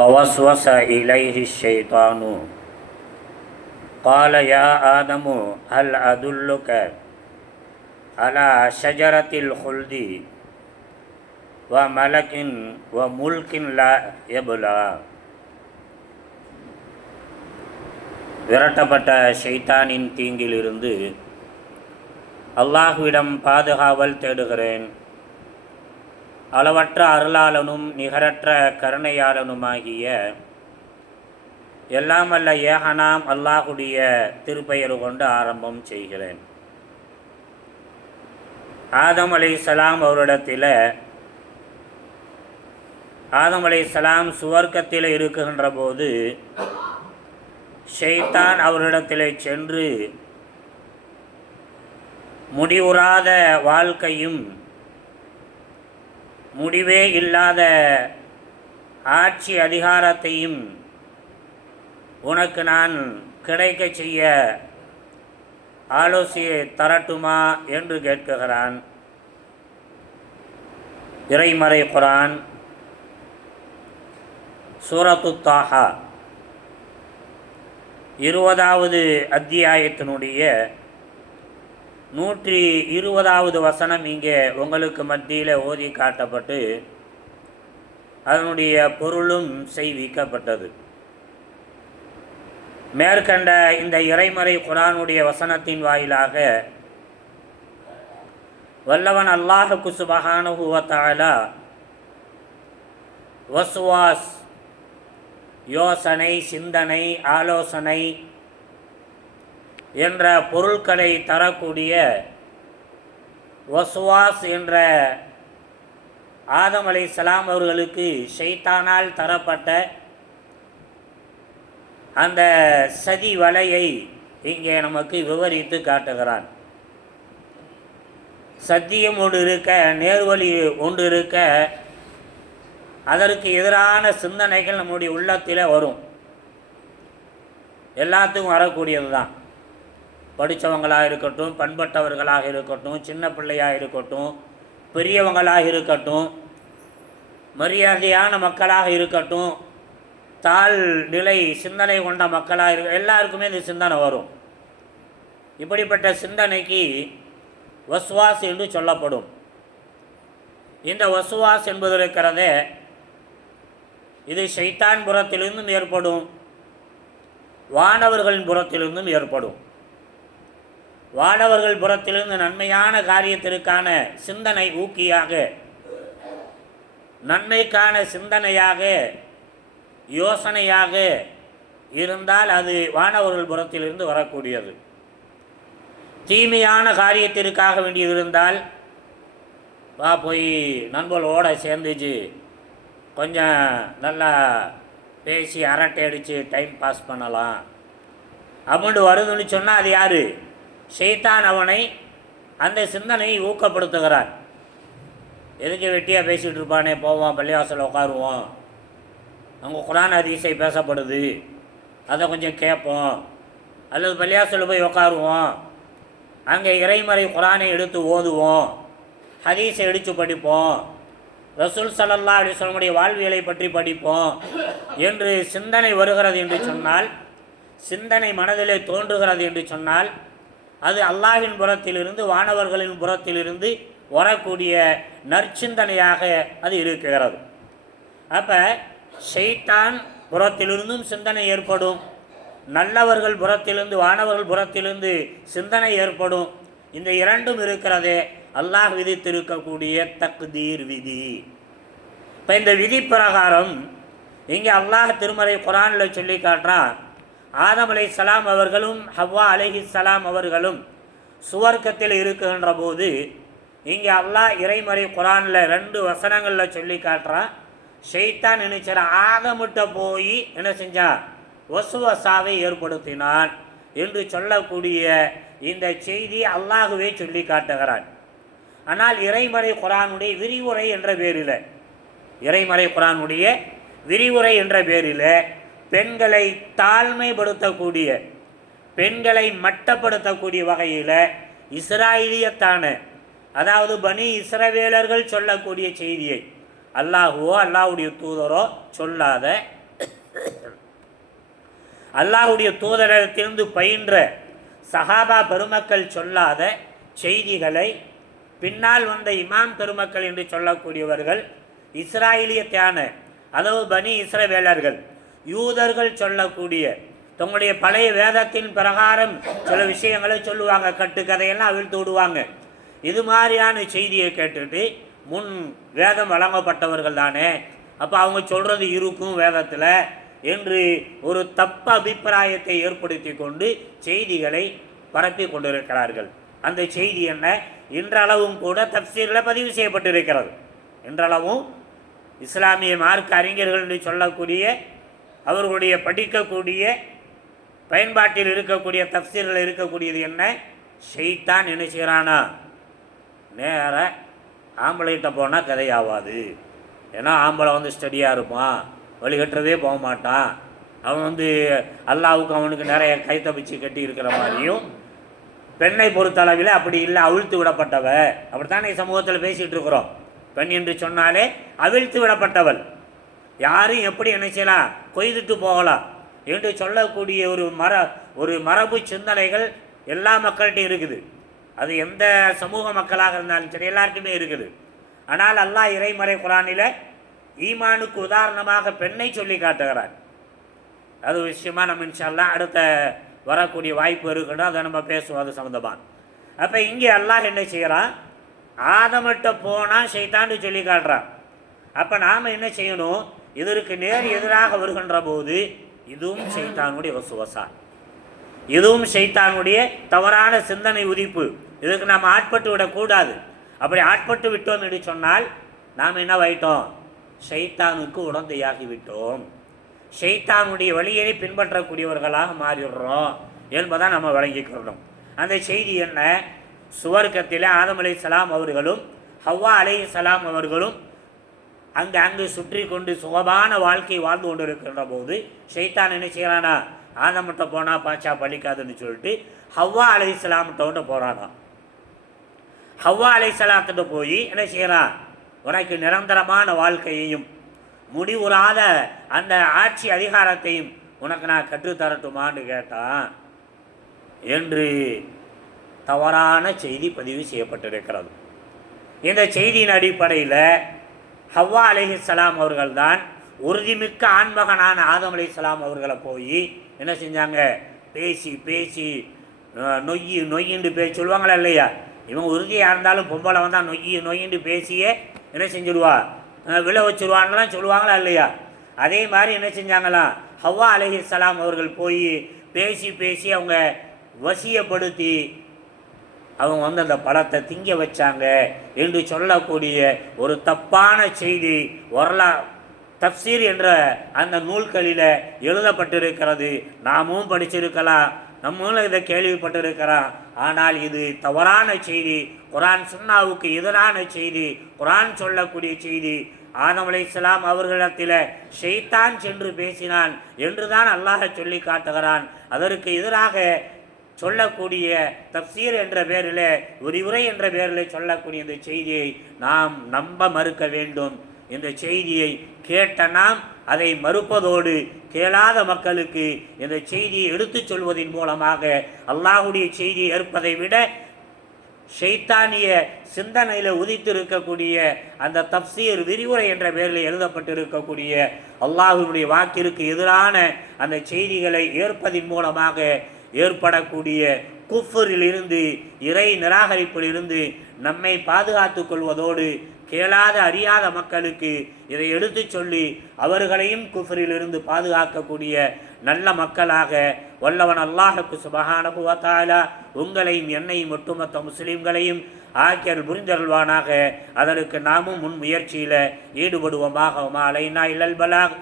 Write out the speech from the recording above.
فوسوس إليه الشيطان قال يا آدم هل أدلك على شجرة الخلد وملك وملك لا يبلى. விரட்டப்பட்ட ஷைத்தானின் தீங்கிலிருந்து அல்லாஹ்விடம் பாதுகாவல் தேடுகிறேன். அளவற்ற அருளாளனும் நிகரற்ற கருணையாளனுமாகிய எல்லாம் அல்ல ஏகனாம் அல்லாஹுடைய திருப்பெயர் கொண்டு ஆரம்பம் செய்கிறேன். ஆதம் அலைஹிஸ்ஸலாம் ஆதம் அலைஹிஸ்ஸலாம் சுவர்க்கத்தில் இருக்குகின்ற போது ஷைத்தான் அவரிடத்திலே சென்று முடிவுறாத வாழ்க்கையும் முடிவே இல்லாத ஆட்சி அதிகாரத்தையும் உனக்கு நான் கிடைக்க செய்ய ஆலோசனை தரட்டுமா என்று கேட்கிறான். இறைமறை குர்ஆன் சூரத்து தாஹா 20வது அத்தியாயத்தினுடைய 120வது வசனம் இங்கே உங்களுக்கு மத்தியில் ஓதி காட்டப்பட்டு அதனுடைய பொருளும் செய்விக்கப்பட்டது. மேற்கண்ட இந்த இறைமறை குர்ஆனுடைய வசனத்தின் வாயிலாக வல்லவன் அல்லாஹ் சுப்ஹானஹு வ தஆலா வஸ்வாஸ் யோசனை, சிந்தனை, ஆலோசனை என்ற பொருட்களை தரக்கூடிய வஸ்வாஸ் என்ற ஆதம் அலைஹிஸ்ஸலாம் அவர்களுக்கு ஷைத்தானால் தரப்பட்ட அந்த சதி வலையை இங்கே நமக்கு விவரித்து காட்டுகிறான். சத்தியம் ஒன்று இருக்க, நேர்வழி ஒன்று இருக்க, அதற்கு எதிரான சிந்தனைகள் நம்முடைய உள்ளத்தில் வரும். எல்லாத்துக்கும் வரக்கூடியது தான். படித்தவங்களாக இருக்கட்டும், பண்பட்டவர்களாக இருக்கட்டும், சின்ன பிள்ளையாக இருக்கட்டும், பெரியவங்களாக இருக்கட்டும், மரியாதையான மக்களாக இருக்கட்டும், தாழ் நிலை சிந்தனை கொண்ட மக்களாக எல்லாருக்குமே இந்த சிந்தனை வரும். இப்படிப்பட்ட சிந்தனைக்கு வஸ்வாஸ் என்று சொல்லப்படும். இந்த வஸ்வாஸ் என்பது இருக்கிறதே, இது ஷைத்தான் புறத்திலிருந்தும் ஏற்படும், வானவர்களின் புறத்திலிருந்தும் ஏற்படும். வானவர்கள் புறத்திலிருந்து நன்மையான காரியத்திற்கான சிந்தனை ஊக்கியாக, நன்மைக்கான சிந்தனையாக, யோசனையாக இருந்தால் அது வானவர்கள் புறத்திலிருந்து வரக்கூடியது. தீமையான காரியத்திற்காக வேண்டியது இருந்தால், வா போய் நண்பர்களோடு சேர்ந்துச்சு கொஞ்சம் நல்லா பேசி அரட்டை அடித்து டைம் பாஸ் பண்ணலாம் அப்படின்ட்டு வருதுன்னு சொன்னால் அது யார்? ஷைத்தான் அவனை அந்த சிந்தனையை ஊக்கப்படுத்துகிறான். எதுக்கு வெட்டியாக பேசிகிட்டு இருப்பானே, போவோம் பள்ளிவாசலில் உட்காருவோம், அங்கே குர்ஆன் ஹதீஸை பேசப்படுது, அதை கொஞ்சம் கேட்போம், அல்லது பள்ளிவாசலில் போய் உட்காருவோம், அங்கே இறைமறை குர்ஆனை எடுத்து ஓதுவோம், ஹதீஸை எடுத்து படிப்போம், ரசூல் ஸல்லல்லாஹு அலைஹி வஸல்லம் வாழ்வியலை பற்றி படிப்போம் என்று சிந்தனை வருகிறது என்று சொன்னால், சிந்தனை மனதிலே தோன்றுகிறது என்று சொன்னால், அது அல்லாஹ்வின் புறத்திலிருந்து, வானவர்களின் புறத்திலிருந்து வரக்கூடிய நற்சிந்தனையாக அது இருக்கிறது. அப்போ ஷைத்தான் புறத்திலிருந்தும் சிந்தனை ஏற்படும், நல்லவர்கள் புறத்திலிருந்து, வானவர்கள் புறத்திலிருந்து சிந்தனை ஏற்படும். இந்த இரண்டும் இருக்கிறதே அல்லாஹ் விதித்திருக்கக்கூடிய தக்தீர் விதி. இப்போ இந்த விதி பிரகாரம் இங்கே அல்லாஹ் திருமறை குர்ஆனில் சொல்லி காட்டுறான், ஆதம் அலைஹிஸ்ஸலாம் அவர்களும் ஹவ்வா அலைஹிஸ்ஸலாம் அவர்களும் சுவர்க்கத்தில் இருக்குகின்ற போது இங்கே அல்லாஹ் இறைமறை குர்ஆனில் 2 வசனங்களில் சொல்லி காட்டுறான், ஷைத்தான் நினைச்சிற ஆதமிட்ட போய் என்ன செஞ்சான்? வஸ்வஸாவை ஏற்படுத்தினான் என்று சொல்லக்கூடிய இந்த செய்தி அல்லாஹுவே சொல்லி காட்டுகிறான். ஆனால் இறைமறை குர்ஆனுடைய விரிவுரை என்ற பேரில், இறைமறை குர்ஆனுடைய விரிவுரை என்ற பேரில் பெண்களை தாழ்மைப்படுத்தக்கூடிய, பெண்களை மட்டப்படுத்தக்கூடிய வகையில் இஸ்ராயிலியத்தான, அதாவது பனி இஸ்ரவேலர்கள் சொல்லக்கூடிய செய்தியை அல்லாஹுவோ அல்லாஹ்வுடைய தூதரோ சொல்லாத அல்லாஹ்வுடைய தூதரிடத்திலிருந்து பயின்ற சஹாபா பெருமக்கள் சொல்லாத செய்திகளை பின்னால் வந்த இமாம் பெருமக்கள் என்று சொல்லக்கூடியவர்கள், இஸ்ராயலியத்தான அளவு பனி இஸ்ரவேலர்கள், யூதர்கள் சொல்லக்கூடிய தங்களுடைய பழைய வேதத்தின் பிரகாரம் சில விஷயங்களை சொல்லுவாங்க, கட்டுக்கதையெல்லாம் அவிழ்த்து விடுவாங்க. இது மாதிரியான செய்தியை கேட்டுட்டு முன் வேதம் வழங்கப்பட்டவர்கள் தானே, அப்போ அவங்க சொல்கிறது இருக்கும் வேதத்தில் என்று ஒரு தப்ப அபிப்பிராயத்தை ஏற்படுத்தி கொண்டு செய்திகளை பரப்பி கொண்டிருக்கிறார்கள். அந்த செய்தி என்ன? இன்றளவும் கூட தப்சீரில் பதிவு செய்யப்பட்டிருக்கிறது. இன்றளவும் இஸ்லாமிய மார்க்க அறிஞர்கள் என்று சொல்லக்கூடிய அவர்களுடைய படிக்கக்கூடிய பயன்பாட்டில் இருக்கக்கூடிய தப்சீரில் இருக்கக்கூடியது என்ன? ஷைத்தான் என்ன செய்கிறானா, நேர ஆம்பளைகிட்ட போனால் கதையாகாது. ஏன்னா ஆம்பளை ஸ்டடியாக இருப்பான், வழிகட்டுறதே போக மாட்டான், அவன் அல்லாவுக்கு அவனுக்கு நிறைய கைத்தப்பிச்சு கட்டி இருக்கிற மாதிரியும், பெண்ணை பொறுத்தளவில் அப்படி இல்லை, அவிழ்த்து விடப்பட்டவ. அப்படித்தானே சமூகத்தில் பேசிகிட்டு இருக்கிறோம். பெண் என்று சொன்னாலே அவிழ்த்து விடப்பட்டவள், யாரும் எப்படி என்ன செய்யலாம், கொய்துட்டு போகலாம் என்று சொல்லக்கூடிய ஒரு மரபு சிந்தனைகள் எல்லா மக்கள்கிட்டையும் இருக்குது. அது எந்த சமூக மக்களாக இருந்தாலும் சரி, எல்லாருக்குமே இருக்குது. ஆனால் அல்லாஹ் இறைமறை குர்ஆனில் ஈமானுக்கு உதாரணமாக பெண்ணை சொல்லி காட்டுகிறான். அது விஷயமா நம்ம இன்ஷா அல்லாஹ் அடுத்த வரக்கூடிய வாய்ப்பு இருக்குன்னா அதை நம்ம பேசுவோம், அது சம்மந்தமாக. அப்போ இங்கே அல்லாஹ் என்ன செய்கிறான், ஆதமிட்ட போனால் ஷைத்தான்னு சொல்லி காட்டுறான். அப்போ நாம் என்ன செய்யணும், இதற்கு நேர் எதிராக வருகின்ற போது இதுவும் ஷைத்தானுடைய வசுவசா, இதுவும் ஷைத்தானுடைய தவறான சிந்தனை உதிப்பு, இதுக்கு நாம் ஆட்பட்டு விடக்கூடாது. அப்படி ஆட்பட்டு விட்டோம் என்று சொன்னால் நாம் என்னவாயிட்டோம், ஷைத்தானுக்கு உடந்தையாகி விட்டோம், ஷைத்தானுடைய வழியை பின்பற்றக்கூடியவர்களாக மாறிடுறோம் என்பதை நம்ம விளங்கிக்கிறோம். அந்த செய்தி என்ன? சுவர்க்கத்தில் ஆதம் அலைஹிஸ்ஸலாம் அவர்களும் ஹவ்வா அலைஹிஸ்ஸலாம் அவர்களும் அங்கு சுற்றி கொண்டு சுகமான வாழ்க்கை வாழ்ந்து கொண்டு இருக்கின்ற போது ஷைத்தான் என்ன செய்கிறானா, ஆதம்கிட்ட போனால் பாச்சா பழிக்காதுன்னு சொல்லிட்டு ஹவ்வா அலைஹிஸ்ஸலாம்கிட்ட போகிறானா. ஹவ்வா அலைஹிஸ்ஸலாம்கிட்ட போய் என்ன செய்கிறான், உனக்கு நிரந்தரமான வாழ்க்கையையும் முடிவுறாத அந்த ஆட்சி அதிகாரத்தையும் உனக்கு நான் கற்றுத்தரட்டுமான்னு கேட்டான் என்று தவறான செய்தி பதிவு செய்யப்பட்டிருக்கிறது. இந்த செய்தியின் அடிப்படையில் ஹவ்வா அலைஹிஸ்ஸலாம் அவர்கள்தான் உறுதிமிக்க ஆண்மகனான ஆதம் அலைஹிஸ்ஸலாம் அவர்களை போய் என்ன செஞ்சாங்க, பேசி பேசி நொய்யின்னு பேசி சொல்லுவாங்களா இல்லையா, இவங்க உறுதியாக இருந்தாலும் பொம்பளை வந்தால் நொய்யின்னு பேசியே என்ன செஞ்சுடுவா, விழ வச்சுருவான்லாம் சொல்லுவாங்களா இல்லையா. அதே மாதிரி என்ன செஞ்சாங்களாம், ஹவ்வா அலைஹிஸ்ஸலாம் அவர்கள் போய் பேசி பேசி அவங்க வசியப்படுத்தி அவங்க அந்த பழத்தை திங்க வச்சாங்க என்று சொல்லக்கூடிய ஒரு தப்பான செய்தி தப்சீர் என்ற அந்த நூல்களில் எழுதப்பட்டிருக்கிறது. நாமும் படிச்சிருக்கலாம், நம்மளும் இதை கேள்விப்பட்டிருக்கிறோம். ஆனால் இது தவறான செய்தி, குர்ஆன் சுன்னாவுக்கு எதிரான செய்தி, குர்ஆன் சொல்லக்கூடிய செய்தி. ஆதம் அலைஹிஸ்ஸலாம் அவர்களிடத்தில் ஷைத்தான் சென்று பேசினான் என்றுதான் அல்லாஹ் சொல்லி காட்டுகிறான். அதற்கு எதிராக சொல்லக்கூடிய தப்சீர் என்ற பேரில், விரிவுரை என்ற பேரில் சொல்லக்கூடிய இந்த செய்தியை நாம் நம்ப மறுக்க வேண்டும். இந்த செய்தியை கேட்ட நாம் அதை மறுப்பதோடு கேளாத மக்களுக்கு இந்த செய்தியை எடுத்துச் சொல்வதன் மூலமாக அல்லாஹுடைய செய்தியை ஏற்பதை விட ஷைத்தானிய சிந்தனையில் உதித்திருக்கக்கூடிய அந்த தப்சீர் விரிவுரை என்ற பெயரில் எழுதப்பட்டிருக்கக்கூடிய அல்லாஹுடைய வாக்கிற்கு எதிரான அந்த செய்திகளை ஏற்பதின் மூலமாக ஏற்படக்கூடிய குஃப்ரிலிருந்து, இறை நிராகரிப்பிலிருந்து நம்மை பாதுகாத்து கொள்வதோடு கேளாத அறியாத மக்களுக்கு இதை எடுத்து சொல்லி அவர்களையும் குஃப்ரிலிருந்து பாதுகாக்கக்கூடிய நல்ல மக்களாக வல்லவன் அல்லாஹுக்கு சுப்ஹானஹு வ தஆலா உங்களையும் என்னையும் ஒட்டுமொத்த முஸ்லிம்களையும் ஆக்கியல் புரிந்தருள்வானாக. அதற்கு நாமும் முன் முயற்சியில் ஈடுபடுவோமாக. அலைனா இல்லல் பலாக்.